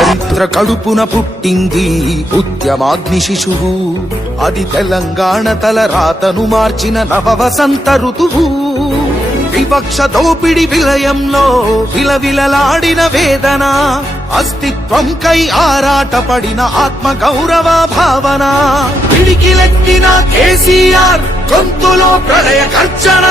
చరిత్ర కడుపున పుట్టింది ఉద్యమాగ్ని శిశువు, అది తెలంగాణ తల రాతను మార్చిన నవ వసంత ఋతువు. వివక్ష దోపిడి విలయంలో విలవిలలాడిన వేదన, అస్తిత్వంకై ఆరాటపడిన ఆత్మ గౌరవ భావన. పిడికిలెత్తిన కేసీఆర్ గొంతులో ప్రళయ గర్జన.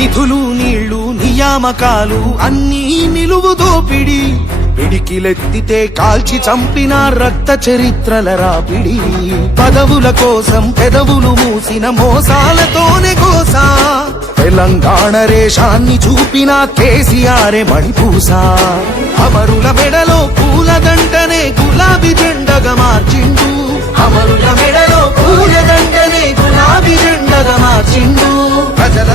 నిధులు నీళ్లు నియామకాలు అన్నీ నిలువు దోపిడి, పిడికిలెత్తితే కాల్చి చంపిన రక్త చరిత్రల రాపిడి. పదవుల కోసం పెదవులు మూసిన మోసాలతోనే కోసా, తెలంగాణ రేషాన్ని చూపిన కేసీఆరే మణిపూసా. అమరుల మెడలో పూలదండనే గులాబీ జెండగా మార్చిండు, అమరుల మెడలో పూలదండనే గులాబీ జెండగా మార్చిండు. ప్రజల